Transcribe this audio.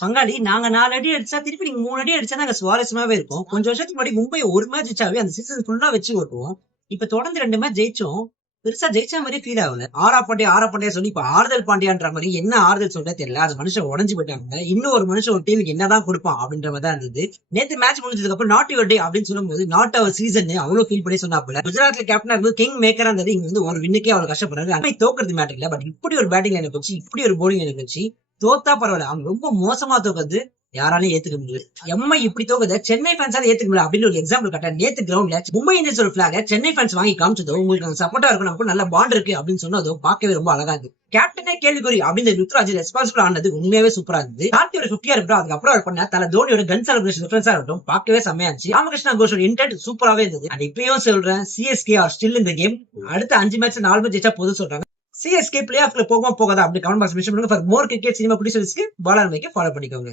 பங்காளி நாங்க 4 அடி அடிச்சா திருப்பி நீங்க 3 அடி அடிச்சா நாங்க சுவாரஸ்யமாவே இருக்கும். கொஞ்சம் வருஷத்துக்கு முன்னாடி மும்பை ஒரு மேட்ச் ஜெயிச்சாவே அந்த சீசன் ஃபுல்லா வச்சு ஓட்டுவோம். இப்ப தொடர்ந்து 2 மேட்ச் ஜெயிச்சோம். பெருசா ஜெயிச்ச மாதிரி ஃபீல் ஆகல. ஆறா பாண்டியா சொல்லி இப்ப ஆறுதல் பாண்டியான்ற மாதிரி என்ன ஆறுதல் சொல்றே தெரியல. அது மனுஷன் உடஞ்சு போயிட்டாங்க. இன்னும் ஒரு மனுஷன் ஒரு டீமுக்கு என்னதான் கொடுப்பான் அப்படின்ற மாதிரி தான் இருந்தது. நேத்து மேட்ச் முடிஞ்சதுக்கு அப்புறம் நாட் யுவர் டே அப்படின்னு சொல்லும்போது நாட் அவர் சீசன் அவ்வளவு ஃபீல் பண்ணி சொன்னாப்புல. குஜராத்ல கேப்டனா இருந்து கிங் மேக்கரா இருந்தது இங்க வந்து ஒரு வின்னுக்கே அவ்வளவு கஷ்டப்படுறாரு. அந்த தோக்குறது மேட்டர் இல்ல. பட் இப்படி ஒரு பேட்டிங் எனக்கு வச்சு இப்படி ஒரு போலிங் எனக்கு வச்சு தோத்தா பரவாயில்ல. அவங்க ரொம்ப மோசமா தோக்குறது யாராலையும் ஏத்துக்க முடியல. எம்ஐ இப்படி தோக்குத சென்னை ஃபேன்ஸால ஏத்துக்க முடியல அப்படின்னு ஒரு எக்ஸாம்பிள் கட்ட நேத்து கிரவுண்ட்ல மும்பை இந்தியன்ஸ் ஒரு பிளாக சென்னை ஃபேன்ஸ் வாங்கி காமிச்சதோ உங்களுக்கு சப்போர்ட்டா இருக்கும் நமக்கு நல்ல பாண்ட் இருக்கு அப்படின்னு சொன்னதோ பார்க்கவே ரொம்ப அழகா இருக்கு. கேப்டனே கேள்விக்குறி அப்படின்னு ருத்ராஜ் ரெஸ்பான்சிபிள் ஆனது உண்மையாவே சூப்பரா இருந்தது. கார்த்தி ஒரு 50 இருக்கட்டும், அதுக்கப்புறம் அவர் பண்ண தல தோனியோட கன் செலிபிரேஷன் டிஃபரன்ஸா இருக்கட்டும் பார்க்கவே செம்மையா இருந்துச்சு. ராமகிருஷ்ணா கோஷோட இன்டென்ட் சூப்பராவே இருந்தது. அண்ட் இப்பயும் சொல்றேன், சிஎஸ்கே ஆர் ஸ்டில் இந்த கேம். அடுத்த 5 மேட்ச் 4 மேட்ச் ஜெயிச்சா போதும் சொல்றாங்க. சிஎஸ்கே பிளே ஆஃப்ல போகாதா அப்படி கமெண்ட் பாக்ஸ் மென்ஷன் பண்ணுங்க. ஃபார் மோர் கிரிக்கெட் சினிமா குடி பாலாண்மைக்கு ஃபாலோ பண்ணிக்கோங்க.